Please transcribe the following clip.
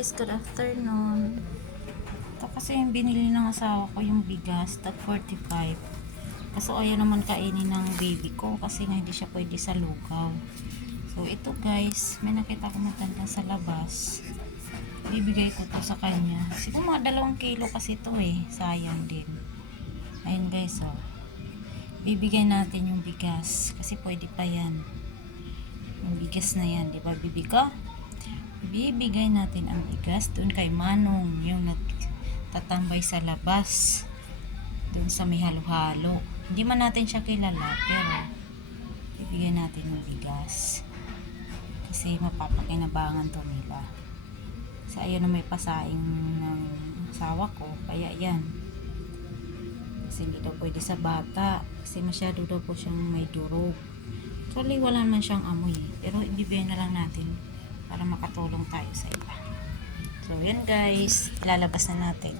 guys, good afternoon. Ito kasi yung binili ng asawa ko, yung bigas, tag 45. Kaso ayaw naman kainin ng baby ko kasi nga hindi siya pwede sa lugaw. So ito guys, may nakita ko matanda sa labas. Bibigay ko to sa kanya. Siguro mga 2 kilo kasi to sayang din. Ayun guys, oh. Bibigay natin yung bigas kasi pwede pa yan. Yung bigas na yan, di ba bibi ko? Bibigay natin ang bigas doon kay Manong, yung nagtatambay sa labas doon sa may halo-halo. Hindi man natin siya kilala, pero bibigay natin yung bigas kasi mapapakinabangan to nila. Sa ayaw na may pasaing ng asawa ko, kaya yan, kasi hindi daw pwede sa bata kasi masyado daw po siyang may durog. Actually wala man siyang amoy pero ibibigay na lang natin para makatulong tayo sa iba. So yan guys, ilalabas na natin.